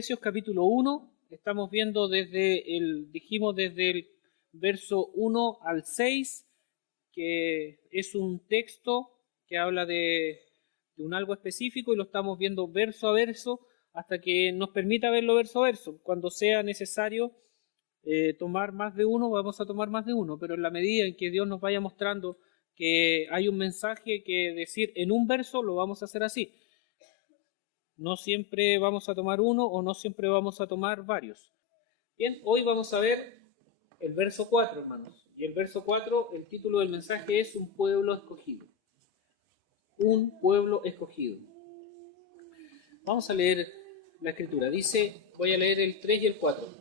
Efesios capítulo 1, estamos viendo desde el verso 1 al 6, que es un texto que habla de un algo específico y lo estamos viendo verso a verso hasta que nos permita verlo verso a verso. Cuando sea necesario tomar más de uno, vamos a tomar más de uno, pero en la medida en que Dios nos vaya mostrando que hay un mensaje que decir en un verso, lo vamos a hacer así. No siempre vamos a tomar uno o no siempre vamos a tomar varios. Bien, hoy vamos a ver el verso 4, hermanos. Y el verso 4, el título del mensaje es Un pueblo escogido. Un pueblo escogido. Vamos a leer la escritura. Dice, voy a leer el 3 y el 4.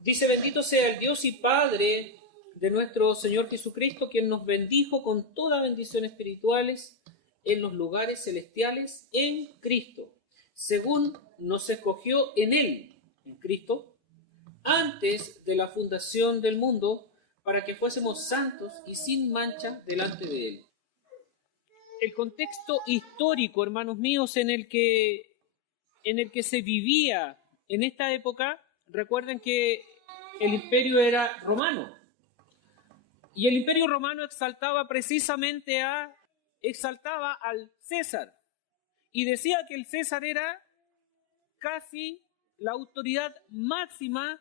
Dice, bendito sea el Dios y Padre de nuestro Señor Jesucristo, quien nos bendijo con toda bendición espirituales en los lugares celestiales en Cristo, según nos escogió en Él, en Cristo, antes de la fundación del mundo, para que fuésemos santos y sin mancha delante de Él. El contexto histórico, hermanos míos, en el que se vivía en esta época, recuerden que el imperio era romano. Y el imperio romano exaltaba al César. Y decía que el César era casi la autoridad máxima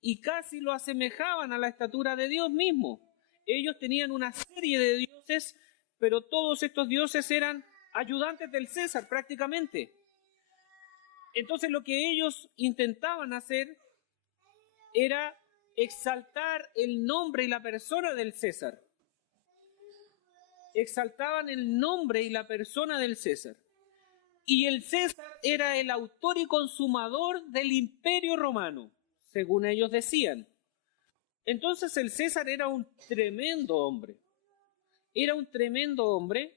y casi lo asemejaban a la estatura de Dios mismo. Ellos tenían una serie de dioses, pero todos estos dioses eran ayudantes del César prácticamente. Entonces lo que ellos intentaban hacer era exaltar el nombre y la persona del César. Exaltaban el nombre y la persona del César. Y el César era el autor y consumador del imperio romano, según ellos decían. Entonces el César era un tremendo hombre. Era un tremendo hombre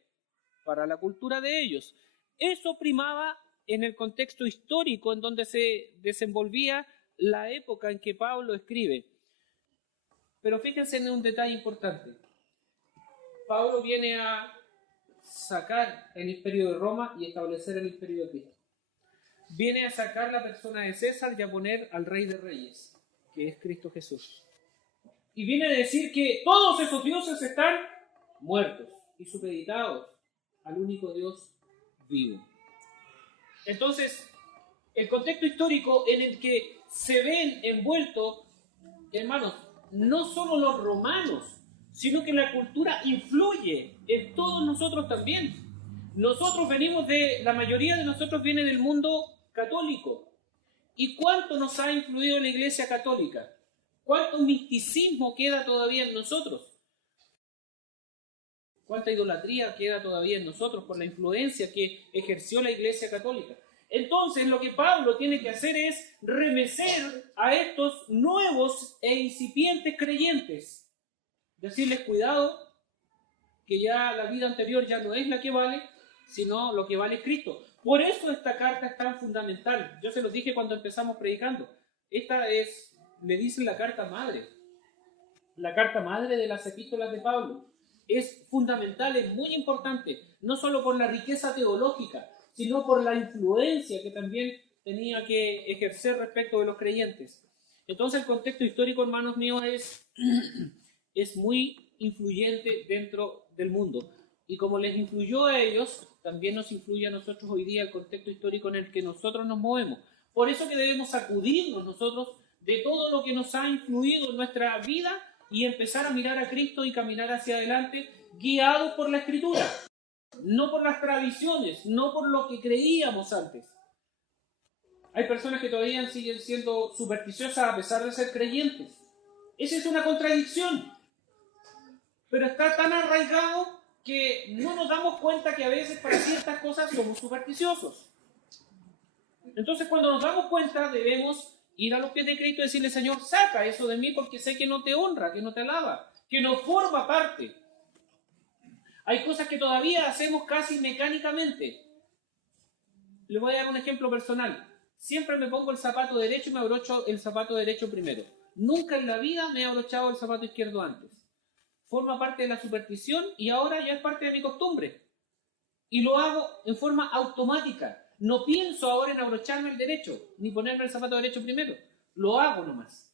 para la cultura de ellos. Eso primaba en el contexto histórico en donde se desenvolvía la época en que Pablo escribe. Pero fíjense en un detalle importante. Pablo viene a sacar el imperio de Roma y establecer el imperio de Cristo. Viene a sacar la persona de César y a poner al Rey de Reyes, que es Cristo Jesús. Y viene a decir que todos esos dioses están muertos y supeditados al único Dios vivo. Entonces, el contexto histórico en el que se ven envueltos, hermanos, no solo los romanos, sino que la cultura influye en todos nosotros también. La mayoría de nosotros viene del mundo católico. ¿Y cuánto nos ha influido la Iglesia Católica? ¿Cuánto misticismo queda todavía en nosotros? ¿Cuánta idolatría queda todavía en nosotros por la influencia que ejerció la Iglesia Católica? Entonces, lo que Pablo tiene que hacer es remecer a estos nuevos e incipientes creyentes. Decirles, cuidado, que ya la vida anterior ya no es la que vale, sino lo que vale es Cristo. Por eso esta carta es tan fundamental. Yo se los dije cuando empezamos predicando. Esta es, le dicen la carta madre de las epístolas de Pablo. Es fundamental, es muy importante, no solo por la riqueza teológica, sino por la influencia que también tenía que ejercer respecto de los creyentes. Entonces el contexto histórico, hermanos míos, es muy influyente dentro del mundo. Y como les influyó a ellos, también nos influye a nosotros hoy día el contexto histórico en el que nosotros nos movemos. Por eso que debemos sacudirnos nosotros de todo lo que nos ha influido en nuestra vida y empezar a mirar a Cristo y caminar hacia adelante, guiados por la Escritura. No por las tradiciones, no por lo que creíamos antes. Hay personas que todavía siguen siendo supersticiosas a pesar de ser creyentes. Esa es una contradicción. Pero está tan arraigado que no nos damos cuenta que a veces para ciertas cosas somos supersticiosos. Entonces, cuando nos damos cuenta, debemos ir a los pies de Cristo y decirle, Señor, saca eso de mí porque sé que no te honra, que no te alaba, que no forma parte. Hay cosas que todavía hacemos casi mecánicamente. Les voy a dar un ejemplo personal. Siempre me pongo el zapato derecho y me abrocho el zapato derecho primero. Nunca en la vida me he abrochado el zapato izquierdo antes. Forma parte de la superstición y ahora ya es parte de mi costumbre. Y lo hago en forma automática. no pienso ahora en abrocharme el derecho, ni ponerme el zapato derecho primero. Lo hago nomás.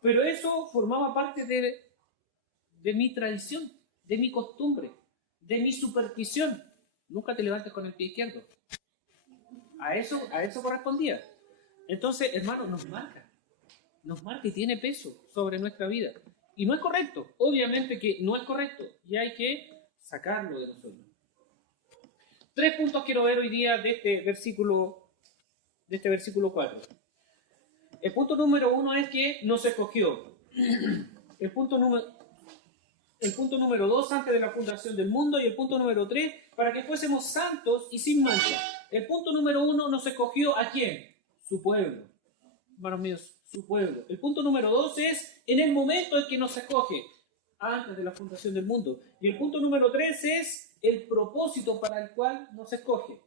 Pero eso formaba parte de mi tradición, de mi costumbre, de mi superstición. Nunca te levantes con el pie izquierdo. A eso correspondía. Entonces, hermano, nos marca y tiene peso sobre nuestra vida. Y no es correcto, obviamente que no es correcto, y hay que sacarlo de nosotros. 3 puntos quiero ver hoy día de este versículo 4. El punto número 1 es que nos escogió. El punto número 2, antes de la fundación del mundo, y el punto número 3, para que fuésemos santos y sin mancha. El punto número 1, nos escogió ¿a quién? Su pueblo. Hermanos míos, su pueblo. El punto número 2 es en el momento en que nos escoge, antes de la fundación del mundo. Y el punto número 3 es el propósito para el cual nos escoge,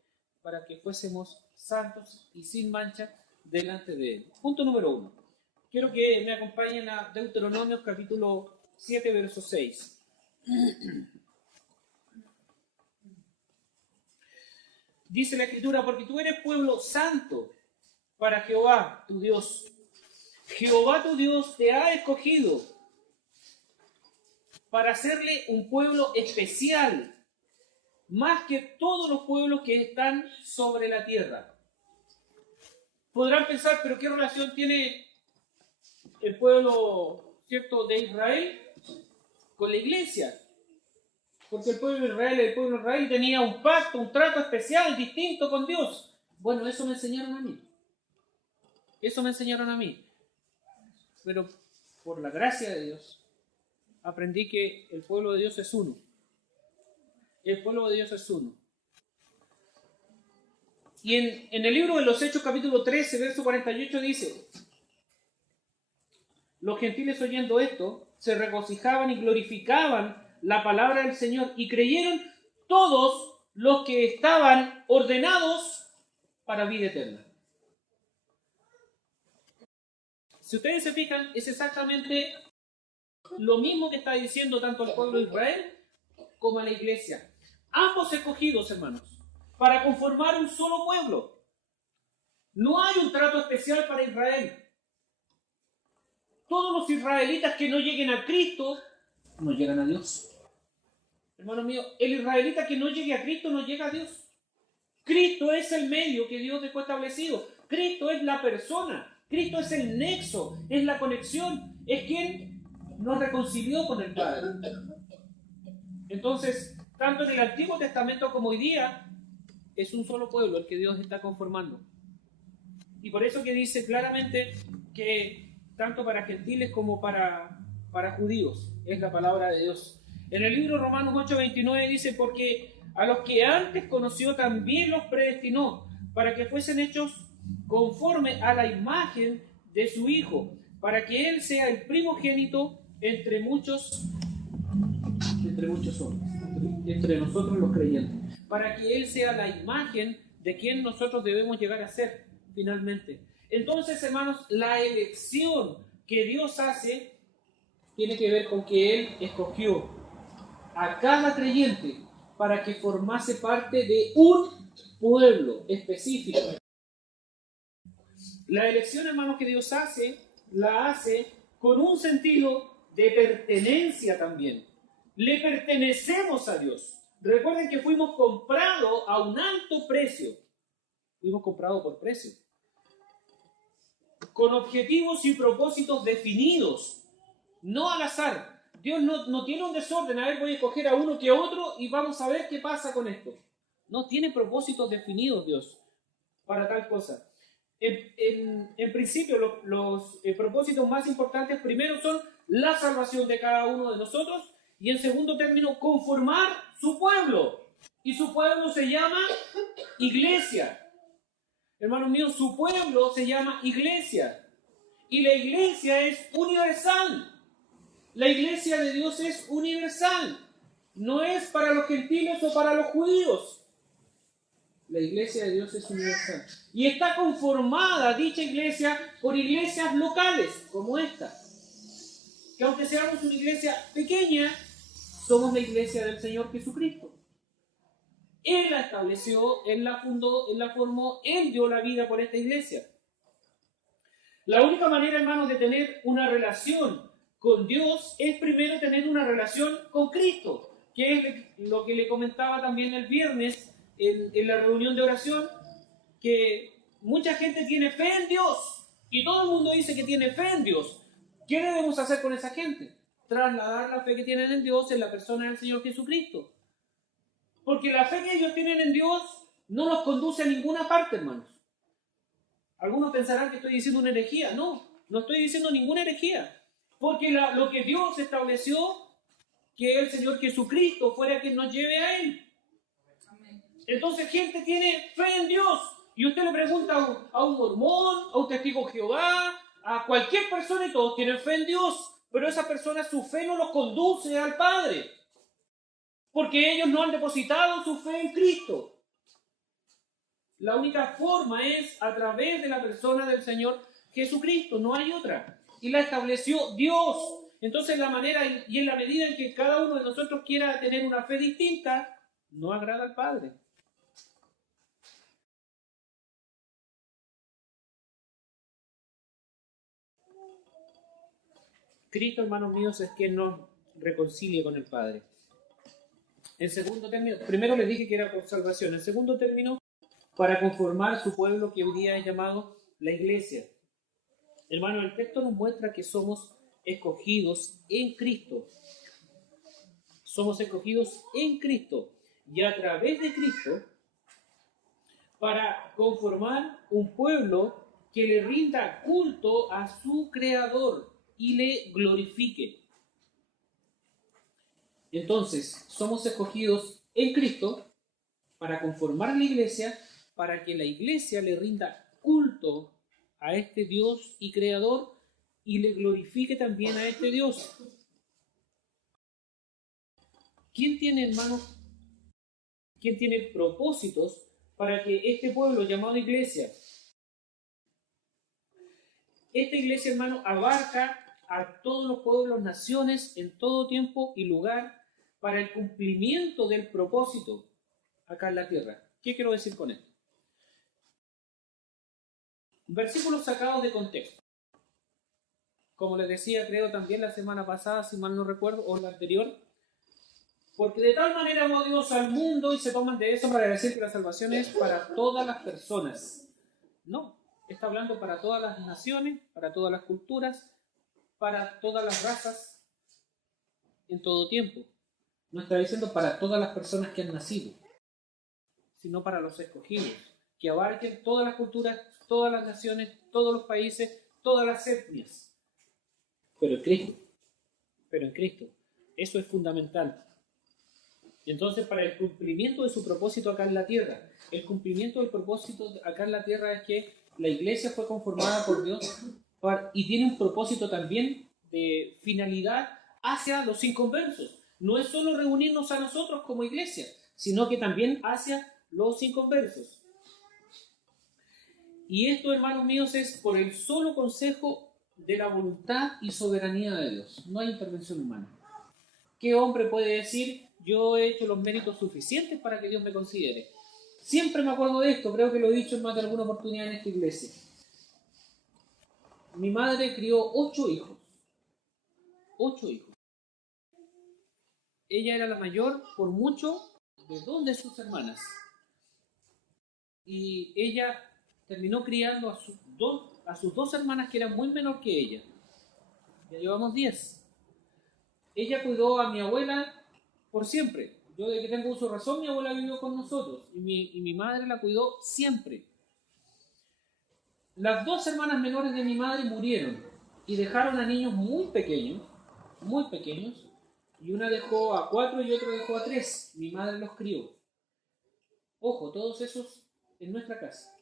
para que fuésemos santos y sin mancha delante de Él. Punto número 1. Quiero que me acompañen a Deuteronomio capítulo 7, verso 6. Dice la Escritura, porque tú eres pueblo santo para Jehová, tu Dios. Jehová, tu Dios, te ha escogido para hacerle un pueblo especial, más que todos los pueblos que están sobre la tierra. Podrán pensar, pero ¿qué relación tiene el pueblo, cierto, de Israel con la iglesia? Porque el pueblo de Israel tenía un pacto, un trato especial, distinto con Dios. Bueno, eso me enseñaron a mí. Pero por la gracia de Dios, aprendí que el pueblo de Dios es uno. El pueblo de Dios es uno. Y en el libro de los Hechos, capítulo 13, verso 48, dice: los gentiles, oyendo esto, se regocijaban y glorificaban la palabra del Señor, y creyeron todos los que estaban ordenados para vida eterna. Si ustedes se fijan, es exactamente lo mismo que está diciendo tanto el pueblo de Israel como a la iglesia. Ambos escogidos, hermanos, para conformar un solo pueblo. No hay un trato especial para Israel. Todos los israelitas que no lleguen a Cristo no llegan a Dios. Hermano mío, el israelita que no llegue a Cristo no llega a Dios. Cristo es el medio que Dios dejó establecido. Cristo es la persona. Cristo es el nexo, es la conexión, es quien nos reconcilió con el Padre. Entonces, tanto en el Antiguo Testamento como hoy día, es un solo pueblo el que Dios está conformando. Y por eso que dice claramente que tanto para gentiles como para judíos es la palabra de Dios. En el libro Romanos 8:29 dice: porque a los que antes conoció también los predestinó para que fuesen hechos conforme a la imagen de su Hijo, para que Él sea el primogénito entre muchos hombres, entre nosotros los creyentes, para que Él sea la imagen de quien nosotros debemos llegar a ser finalmente. Entonces, hermanos, la elección que Dios hace tiene que ver con que Él escogió a cada creyente para que formase parte de un pueblo específico. La elección, hermanos, que Dios hace, la hace con un sentido de pertenencia también. Le pertenecemos a Dios. Recuerden que fuimos comprados a un alto precio. Fuimos comprados por precio. Con objetivos y propósitos definidos. No al azar. Dios no tiene un desorden. A ver, voy a escoger a uno que a otro y vamos a ver qué pasa con esto. No tiene propósitos definidos Dios para tal cosa. En principio, los propósitos más importantes primero son la salvación de cada uno de nosotros y en segundo término conformar su pueblo. Y su pueblo se llama iglesia. Hermanos míos, su pueblo se llama iglesia. Y la iglesia es universal. La iglesia de Dios es universal. No es para los gentiles o para los judíos. La iglesia de Dios es universal. Y está conformada dicha iglesia por iglesias locales, como esta. Que aunque seamos una iglesia pequeña, somos la iglesia del Señor Jesucristo. Él la estableció, Él la fundó, Él la formó, Él dio la vida por esta iglesia. La única manera, hermanos, de tener una relación con Dios es primero tener una relación con Cristo, que es lo que le comentaba también el viernes en la reunión de oración, que mucha gente tiene fe en Dios y todo el mundo dice que tiene fe en Dios. ¿Qué debemos hacer con esa gente? Trasladar la fe que tienen en Dios en la persona del Señor Jesucristo. Porque la fe que ellos tienen en Dios no los conduce a ninguna parte, hermanos. Algunos pensarán que estoy diciendo una herejía. No, no estoy diciendo ninguna herejía. Porque lo que Dios estableció, que el Señor Jesucristo fuera quien nos lleve a Él. Entonces, gente tiene fe en Dios. Y usted le pregunta a un mormón, a un testigo de Jehová, a cualquier persona y todos tienen fe en Dios. Pero esa persona, su fe no los conduce al Padre. Porque ellos no han depositado su fe en Cristo. La única forma es a través de la persona del Señor Jesucristo, no hay otra. Y la estableció Dios. Entonces la manera y en la medida en que cada uno de nosotros quiera tener una fe distinta, no agrada al Padre. Cristo, hermanos míos, es quien nos reconcilia con el Padre. En segundo término, primero les dije que era por salvación. En segundo término, para conformar su pueblo que hoy día es llamado la iglesia. Hermano, el texto nos muestra que somos escogidos en Cristo. Somos escogidos en Cristo y a través de Cristo para conformar un pueblo que le rinda culto a su Creador y le glorifique. Entonces, somos escogidos en Cristo para conformar la iglesia, para que la iglesia le rinda culto a este Dios y Creador y le glorifique también a este Dios. ¿Quién tiene, hermanos, quién tiene propósitos para que este pueblo llamado iglesia, esta iglesia, hermano, abarca a todos los pueblos, naciones, en todo tiempo y lugar, para el cumplimiento del propósito acá en la tierra? ¿Qué quiero decir con esto? Versículos sacados de contexto. Como les decía, creo también la semana pasada, si mal no recuerdo, o la anterior, porque de tal manera amó Dios al mundo, y se toman de eso para decir que la salvación es para todas las personas. No, está hablando para todas las naciones, para todas las culturas, para todas las razas, en todo tiempo. No está diciendo para todas las personas que han nacido, sino para los escogidos, que abarquen todas las culturas, todas las naciones, todos los países, todas las etnias. Pero en Cristo. Eso es fundamental. Y entonces, para el cumplimiento de su propósito acá en la tierra, el cumplimiento del propósito acá en la tierra es que la iglesia fue conformada por Dios y tiene un propósito también de finalidad hacia los inconversos. No es solo reunirnos a nosotros como iglesia, sino que también hacia los inconversos. Y esto, hermanos míos, es por el solo consejo de la voluntad y soberanía de Dios. No hay intervención humana. ¿Qué hombre puede decir, yo he hecho los méritos suficientes para que Dios me considere? Siempre me acuerdo de esto, creo que lo he dicho en más de alguna oportunidad en esta iglesia. Mi madre crió 8 hijos. 8 hijos. Ella era la mayor, por mucho, de 2 de sus hermanas. Y ella terminó criando a sus 2 hermanas que eran muy menor que ella. Ya llevamos 10. Ella cuidó a mi abuela por siempre. Yo, desde que tengo uso de razón, mi abuela vivió con nosotros. Y mi madre la cuidó siempre. Las 2 hermanas menores de mi madre murieron y dejaron a niños muy pequeños, y una dejó a 4 y otro dejó a 3. Mi madre los crió. Ojo, todos esos en nuestra casa.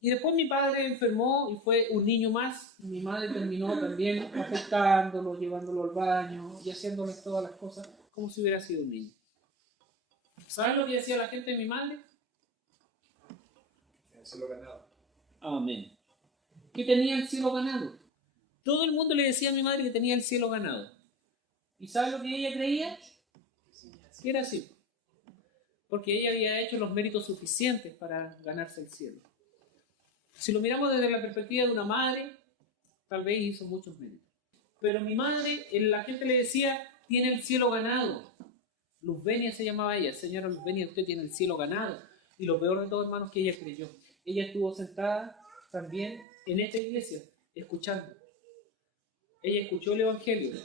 Y después mi padre enfermó y fue un niño más. Mi madre terminó también afectándolo, llevándolo al baño y haciéndole todas las cosas como si hubiera sido un niño. ¿Saben lo que decía la gente de mi madre? El cielo ganado. Amén. Que tenía el cielo ganado. Todo el mundo le decía a mi madre que tenía el cielo ganado. ¿Y saben lo que ella creía? Y era así, porque ella había hecho los méritos suficientes para ganarse el cielo. Si lo miramos desde la perspectiva de una madre, tal vez hizo muchos méritos. Pero mi madre, la gente le decía, tiene el cielo ganado. Luzbenia se llamaba ella. Señora Luzbenia, usted tiene el cielo ganado. Y lo peor de todo, hermanos, que ella creyó. Ella estuvo sentada también en esta iglesia, escuchando. Ella escuchó el Evangelio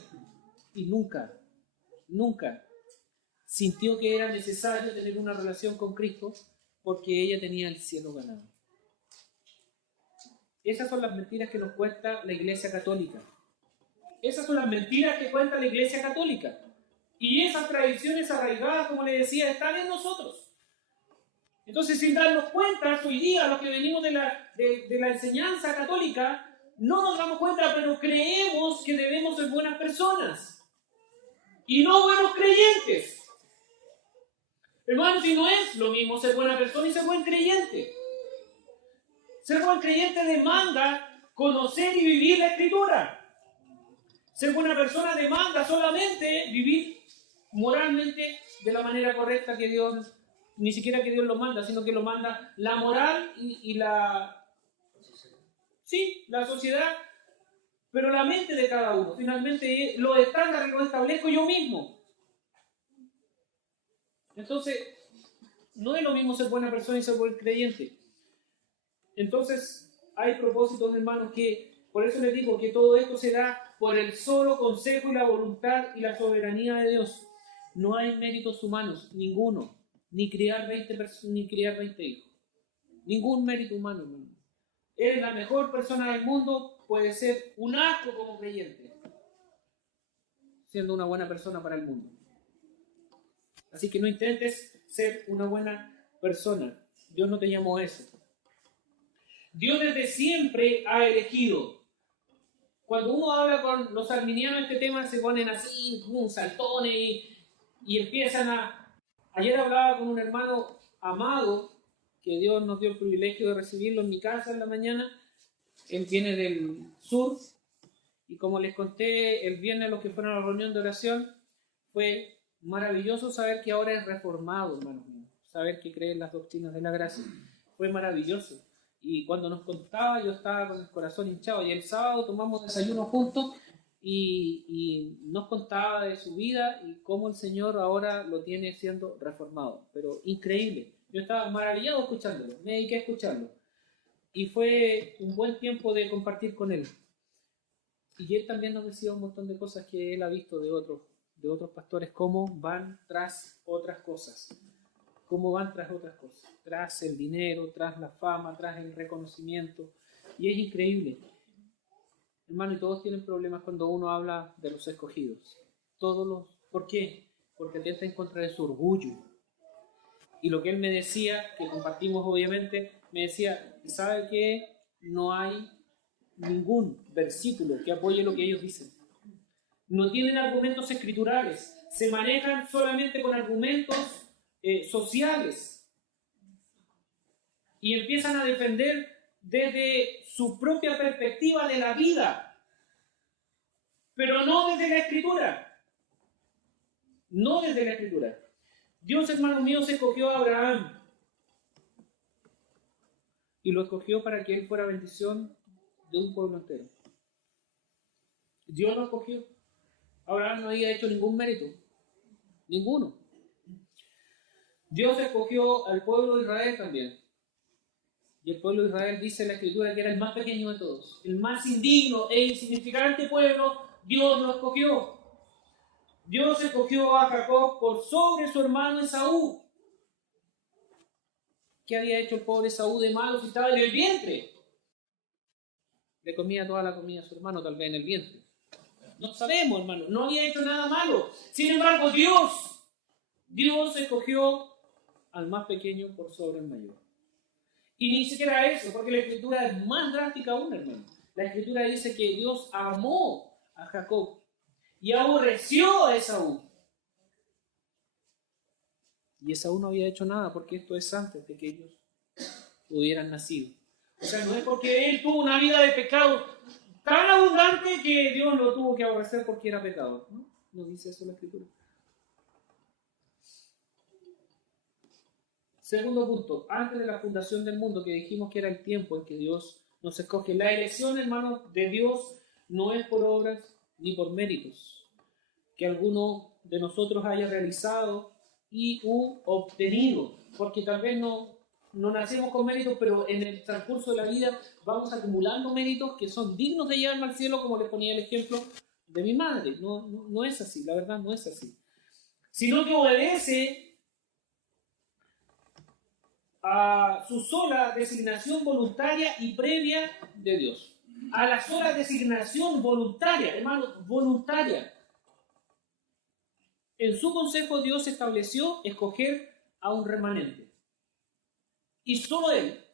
y nunca sintió que era necesario tener una relación con Cristo porque ella tenía el cielo ganado. Esas son las mentiras que nos cuenta la Iglesia Católica. Esas son las mentiras que cuenta la Iglesia Católica. Y esas tradiciones arraigadas, como le decía, están en nosotros. Entonces, sin darnos cuenta, hoy día, los que venimos de la enseñanza católica, no nos damos cuenta, pero creemos que debemos ser buenas personas. Y no buenos creyentes. Hermanos, si no es lo mismo ser buena persona y ser buen creyente. Ser buen creyente demanda conocer y vivir la Escritura. Ser buena persona demanda solamente vivir moralmente de la manera correcta que Dios, ni siquiera que Dios lo manda, sino que lo manda la moral y la sociedad, pero la mente de cada uno. Finalmente, los estándares los establezco yo mismo. Entonces, no es lo mismo ser buena persona y ser buen creyente. Entonces, hay propósitos, hermanos, que por eso les digo que todo esto se da por el solo consejo y la voluntad y la soberanía de Dios. No hay méritos humanos, ninguno, ni criar 20 hijos. Ningún mérito humano, hermano. Eres la mejor persona del mundo, puede ser un asco como creyente, siendo una buena persona para el mundo. Así que no intentes ser una buena persona. Dios no te llamó a eso. Dios desde siempre ha elegido. Cuando uno habla con los arminianos este tema, se ponen así, saltones y empiezan a... Ayer hablaba con un hermano amado, que Dios nos dio el privilegio de recibirlo en mi casa en la mañana. Él viene del sur, y como les conté el viernes a los que fueron a la reunión de oración, fue maravilloso saber que ahora es reformado, hermanos míos, saber que cree en las doctrinas de la gracia. Fue maravilloso. Y cuando nos contaba, yo estaba con el corazón hinchado. Y el sábado tomamos desayuno juntos y nos contaba de su vida y cómo el Señor ahora lo tiene siendo reformado. Pero increíble. Yo estaba maravillado escuchándolo. Me dediqué a escucharlo. Y fue un buen tiempo de compartir con él. Y él también nos decía un montón de cosas que él ha visto de otros pastores, cómo van tras otras cosas. Cómo van tras otras cosas, tras el dinero, tras la fama, tras el reconocimiento. Y es increíble. Hermano, y todos tienen problemas cuando uno habla de los escogidos. ¿Por qué? Porque atenta en contra de su orgullo. Y lo que él me decía, que compartimos obviamente, me decía, ¿sabe qué? No hay ningún versículo que apoye lo que ellos dicen. No tienen argumentos escriturales. Se manejan solamente con argumentos sociales y empiezan a defender desde su propia perspectiva de la vida, pero no desde la Escritura. No desde la Escritura. Dios, hermano mío, se escogió a Abraham y lo escogió para que él fuera bendición de un pueblo entero. Dios lo escogió. Abraham no había hecho ningún mérito, ninguno. Dios escogió al pueblo de Israel también. Y el pueblo de Israel, dice la Escritura, que era el más pequeño de todos. El más indigno e insignificante pueblo, Dios lo escogió. Dios escogió a Jacob por sobre su hermano Esaú. ¿Qué había hecho el pobre Esaú de malo si estaba en el vientre? Le comía toda la comida a su hermano, tal vez en el vientre. No sabemos, hermano. No había hecho nada malo. Sin embargo, Dios escogió al más pequeño por sobre el mayor. Y ni siquiera eso, porque la Escritura es más drástica aún, hermano. La Escritura dice que Dios amó a Jacob y aborreció a Esaú. Y Esaú no había hecho nada, porque esto es antes de que ellos hubieran nacido. O sea, no es porque él tuvo una vida de pecado tan abundante que Dios lo tuvo que aborrecer porque era pecador. No dice eso la Escritura. Segundo punto, antes de la fundación del mundo, que dijimos que era el tiempo en que Dios nos escoge. La elección, hermanos, de Dios no es por obras ni por méritos que alguno de nosotros haya realizado y obtenido, porque tal vez no nacemos con méritos, pero en el transcurso de la vida vamos acumulando méritos que son dignos de llevarme al cielo, como les ponía el ejemplo de mi madre. No es así, la verdad no es así. Sino que obedece a su sola designación voluntaria y previa de Dios. A la sola designación voluntaria, hermanos, voluntaria. En su consejo Dios estableció escoger a un remanente. Y solo Él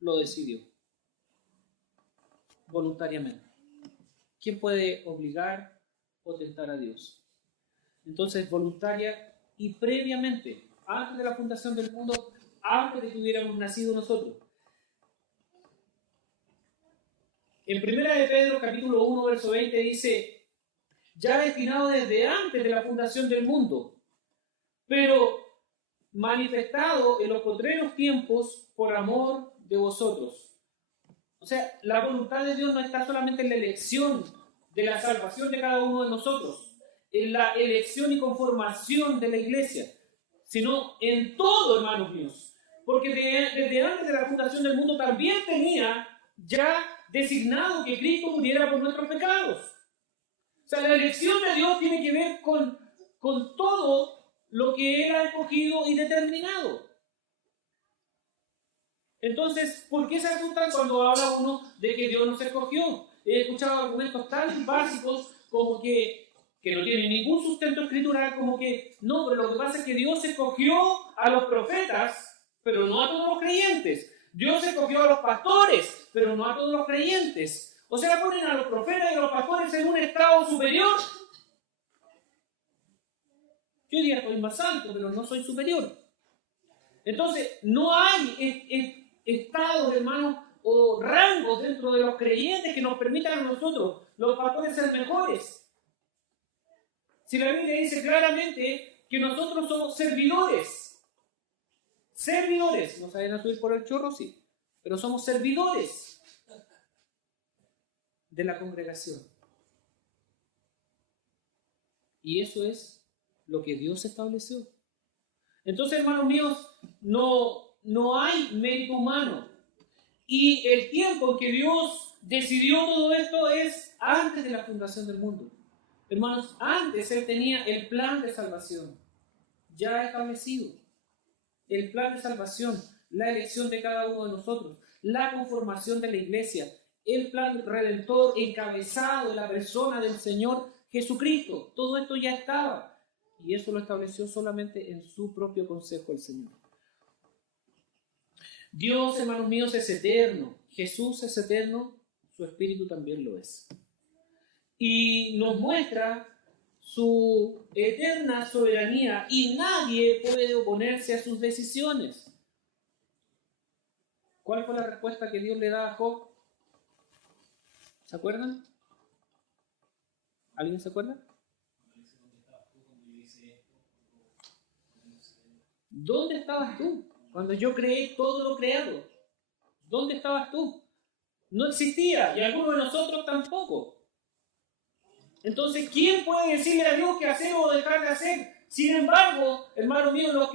lo decidió voluntariamente. ¿Quién puede obligar o tentar a Dios? Entonces, voluntaria y previamente, antes de la fundación del mundo, antes de que hubiéramos nacido nosotros. En 1 de Pedro, capítulo 1, verso 20, dice: ya destinado desde antes de la fundación del mundo, pero manifestado en los postreros tiempos por amor de vosotros. O sea, la voluntad de Dios no está solamente en la elección de la salvación de cada uno de nosotros, en la elección y conformación de la iglesia, sino en todo, hermanos míos. Porque desde antes de la fundación del mundo también tenía ya designado que Cristo muriera por nuestros pecados. O sea, la elección de Dios tiene que ver con todo lo que Él ha escogido y determinado. Entonces, ¿por qué se asustan cuando habla uno de que Dios nos escogió? He escuchado argumentos tan básicos como que no tienen ningún sustento escritural, como que no, pero lo que pasa es que Dios escogió a los profetas, pero no a todos los creyentes. Dios escogió a los pastores, pero no a todos los creyentes. O sea, ponen a los profetas y a los pastores en un estado superior. Yo diría que soy más santo, pero no soy superior. Entonces, no hay estados, hermanos, o rangos dentro de los creyentes que nos permitan a nosotros, los pastores, ser mejores. Si la Biblia dice claramente que nosotros somos servidores. Servidores. ¿Nos vayan a subir por el chorro? Sí. Pero somos servidores de la congregación. Y eso es lo que Dios estableció. Entonces, hermanos míos, no hay mérito humano. Y el tiempo en que Dios decidió todo esto es antes de la fundación del mundo. Hermanos, antes Él tenía el plan de salvación ya establecido. El plan de salvación, la elección de cada uno de nosotros, la conformación de la iglesia, el plan redentor encabezado en la persona del Señor Jesucristo. Todo esto ya estaba. Y eso lo estableció solamente en su propio consejo el Señor. Dios, hermanos míos, es eterno. Jesús es eterno. Su Espíritu también lo es. Y nos muestra su eterna soberanía y nadie puede oponerse a sus decisiones. ¿Cuál fue la respuesta que Dios le da a Job? ¿Se acuerdan? ¿Alguien se acuerda? ¿Dónde estabas tú cuando yo creé todo lo creado? ¿Dónde estabas tú? No existía, y algunos de nosotros tampoco. Entonces, ¿quién puede decirle a Dios qué hacer o dejar de hacer? Sin embargo, hermanos míos, los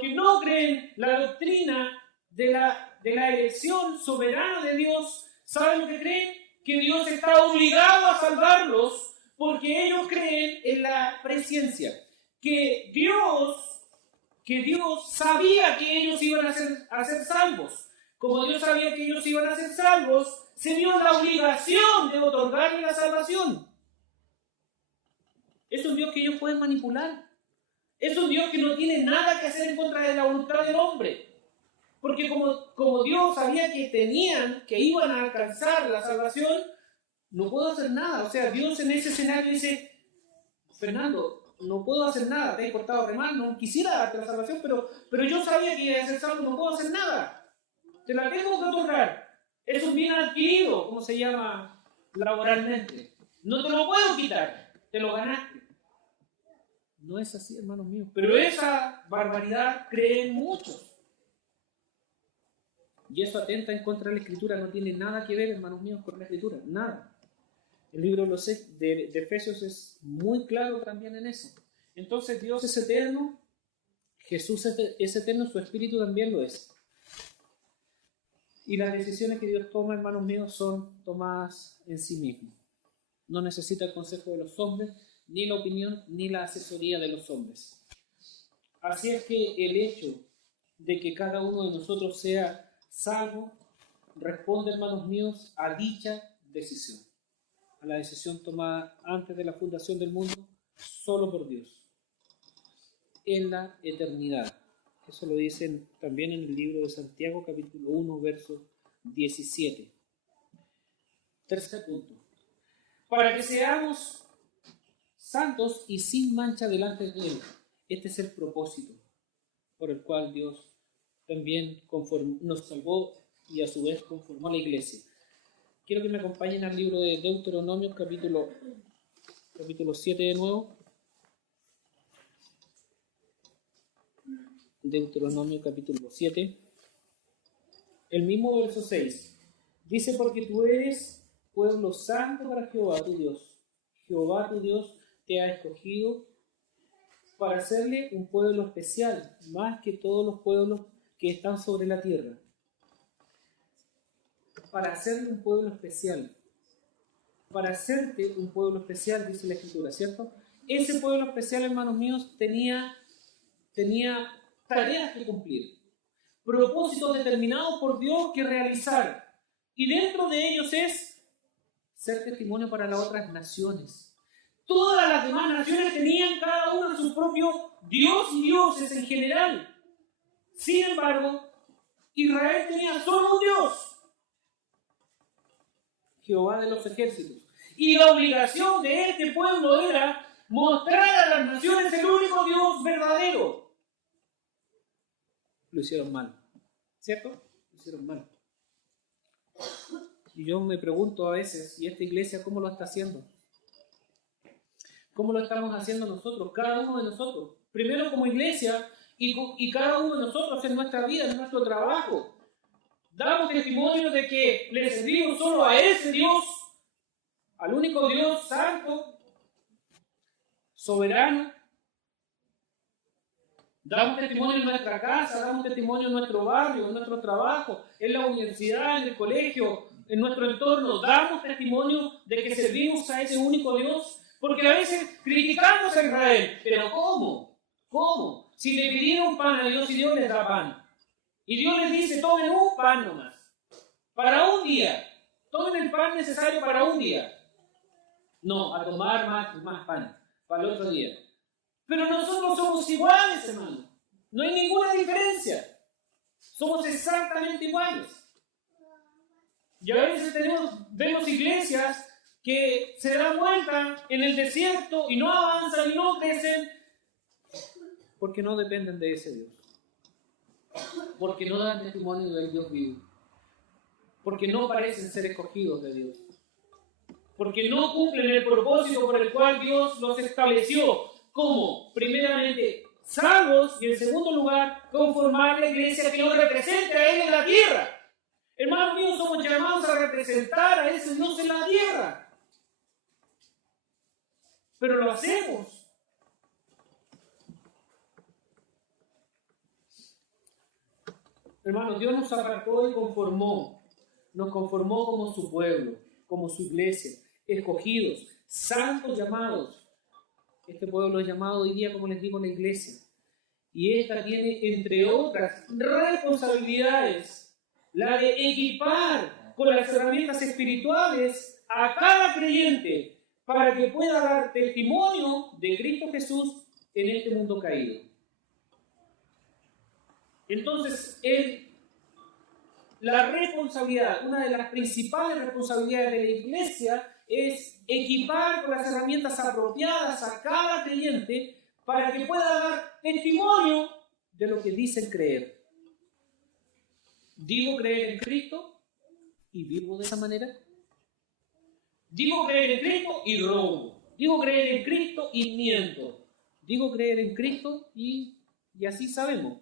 que no creen la doctrina de la elección soberana de Dios, ¿saben lo que creen? Que Dios está obligado a salvarlos porque ellos creen en la presciencia. Que Dios sabía que ellos iban a ser salvos. Como Dios sabía que ellos iban a ser salvos, se vio la obligación de otorgarle la salvación. Es un Dios que ellos pueden manipular. Es un Dios que no tiene nada que hacer en contra de la voluntad del hombre. Porque como Dios sabía que iban a alcanzar la salvación, no puedo hacer nada. O sea, Dios en ese escenario dice: Fernando, no puedo hacer nada, te he cortado remar, no quisiera darte la salvación, pero yo sabía que iba a ser salvo, no puedo hacer nada. Te la tengo que otorgar. Es un bien adquirido, como se llama laboralmente. No te lo puedo quitar, te lo ganaste. No es así, hermanos míos. Pero esa barbaridad creen muchos. Y eso atenta en contra de la Escritura. No tiene nada que ver, hermanos míos, con la Escritura. Nada. El libro de Efesios es muy claro también en eso. Entonces Dios es eterno, Jesús es eterno, su Espíritu también lo es. Y las decisiones que Dios toma, hermanos míos, son tomadas en sí mismo. No necesita el consejo de los hombres, ni la opinión, ni la asesoría de los hombres. Así es que el hecho de que cada uno de nosotros sea salvo responde, hermanos míos, a dicha decisión. A la decisión tomada antes de la fundación del mundo, solo por Dios, en la eternidad. Eso lo dicen también en el libro de Santiago, capítulo 1, verso 17. Tercer punto. Para que seamos santos y sin mancha delante de Él. Este es el propósito por el cual Dios también nos salvó y a su vez conformó a la iglesia. Quiero que me acompañen al libro de Deuteronomio, capítulo 7 de nuevo. Deuteronomio, capítulo 7. El mismo verso 6. Dice, porque tú eres pueblo santo para Jehová tu Dios. Jehová tu Dios te ha escogido para hacerle un pueblo especial, más que todos los pueblos que están sobre la tierra. Para hacerle un pueblo especial. Para hacerte un pueblo especial, dice la Escritura, ¿cierto? Ese pueblo especial, hermanos míos, tenía tareas que cumplir, propósitos determinados por Dios que realizar. Y dentro de ellos es ser testimonio para las otras naciones. Todas las demás naciones tenían cada uno su propio Dios y dioses en general. Sin embargo, Israel tenía solo un Dios, Jehová de los ejércitos. Y la obligación de este pueblo era mostrar a las naciones el único Dios verdadero. Lo hicieron mal, ¿cierto? Lo hicieron mal. Y yo me pregunto a veces, ¿y esta iglesia cómo lo está haciendo? ¿Cómo lo estamos haciendo nosotros, cada uno de nosotros? Primero como iglesia y cada uno de nosotros en nuestra vida, en nuestro trabajo. Damos testimonio de que le servimos solo a ese Dios, al único Dios santo, soberano. Damos testimonio en nuestra casa, damos testimonio en nuestro barrio, en nuestro trabajo, en la universidad, en el colegio, en nuestro entorno. Damos testimonio de que servimos a ese único Dios. Porque a veces criticamos a Israel. Pero ¿cómo? ¿Cómo? Si le pidieron pan a Dios y Dios les da pan. Y Dios les dice, tomen un pan nomás. Para un día. Tomen el pan necesario para un día. No, a tomar más pan. Para el otro día. Pero nosotros somos iguales, hermano. No hay ninguna diferencia. Somos exactamente iguales. Y a veces vemos iglesias que se dan vuelta en el desierto y no avanzan y no crecen porque no dependen de ese Dios. Porque no dan testimonio del Dios vivo. Porque no parecen ser escogidos de Dios. Porque no cumplen el propósito por el cual Dios los estableció. Como, primeramente, salvos y en segundo lugar, conformar la iglesia que nos represente a Él en la tierra. Hermanos míos, somos llamados a representar a ese Dios en la tierra. Pero lo hacemos. Hermanos, Dios nos apartó y conformó. Nos conformó como su pueblo, como su iglesia, escogidos, santos llamados. Este pueblo es llamado hoy día, como les digo, la iglesia. Y esta tiene, entre otras responsabilidades, la de equipar con las herramientas espirituales a cada creyente para que pueda dar testimonio de Cristo Jesús en este mundo caído. Entonces, la responsabilidad, una de las principales responsabilidades de la iglesia es equipar con las herramientas apropiadas a cada creyente para que pueda dar testimonio de lo que dicen creer. ¿Digo creer en Cristo y vivo de esa manera? Digo creer en Cristo y robo. Digo creer en Cristo y miento. Digo creer en Cristo y así sabemos.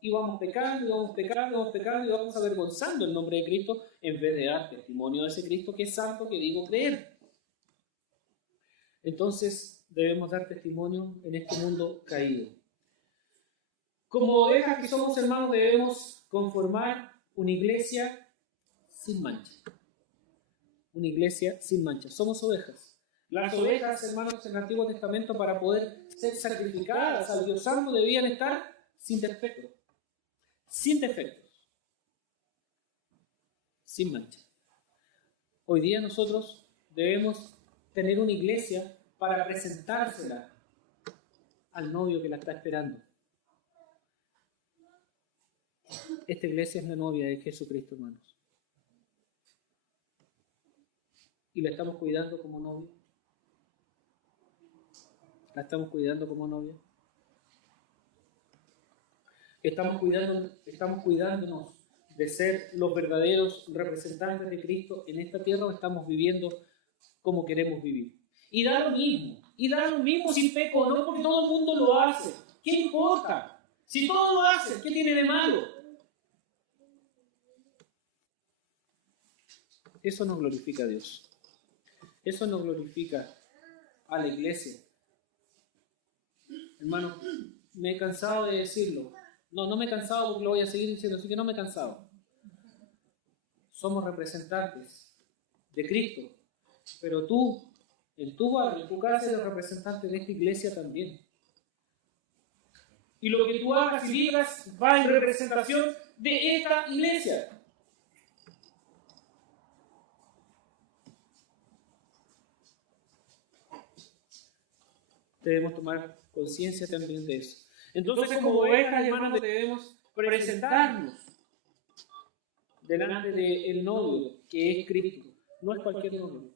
Y vamos pecando, y vamos pecando, y vamos pecando, y vamos avergonzando el nombre de Cristo en vez de dar testimonio de ese Cristo que es santo, que digo creer. Entonces debemos dar testimonio en este mundo caído. Como ovejas que somos, hermanos, debemos conformar una iglesia sin mancha. Una iglesia sin mancha. Somos ovejas. Las ovejas, hermanos, en el Antiguo Testamento, para poder ser sacrificadas al Dios Santo, debían estar sin defectos. Sin defectos. Sin mancha. Hoy día nosotros debemos tener una iglesia para presentársela al novio que la está esperando. Esta iglesia es la novia de Jesucristo, hermanos. ¿Y la estamos cuidando como novia? ¿La estamos cuidando como novia? ¿Estamos cuidándonos de ser los verdaderos representantes de Cristo en esta tierra o estamos viviendo como queremos vivir? Y da lo mismo si peco o no, porque todo el mundo lo hace. ¿Qué importa? Si todos lo hacen, ¿qué tiene de malo? Eso no glorifica a Dios. Eso no glorifica a la iglesia. Hermano, me he cansado de decirlo. No me he cansado porque lo voy a seguir diciendo, así que no me he cansado. Somos representantes de Cristo, pero tú, en tu barrio, en tu casa, eres representante de esta iglesia también. Y lo que tú hagas y digas va en representación de esta iglesia. Debemos tomar conciencia también de eso. Entonces, como ovejas, hermanos, debemos presentarnos delante del novio, que es Cristo. No es cualquier novio.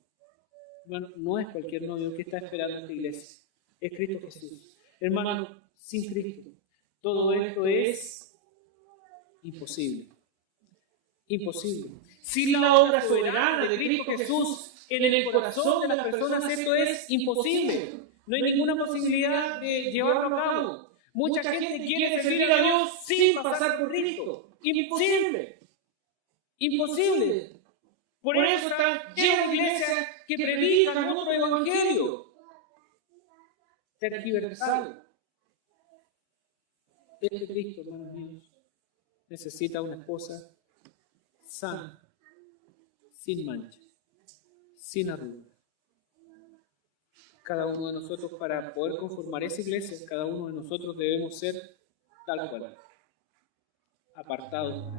No es cualquier novio que está esperando en esta iglesia. Es Cristo Jesús. Hermano, sin Cristo, todo esto es imposible. Imposible. Sin la obra soberana de Cristo Jesús en el corazón de las personas, esto es imposible. No hay ninguna posibilidad de llevarlo a cabo. Mucha gente quiere servir a Dios sin pasar por Cristo. Imposible. Imposible. Por eso están llenas de iglesias que predican otro evangelio. Tergiversado. Este Cristo, hermanos míos, necesita una esposa sana, sin mancha, sin arruga. Cada uno de nosotros, para poder conformar esa iglesia, cada uno de nosotros debemos ser tal cual, apartados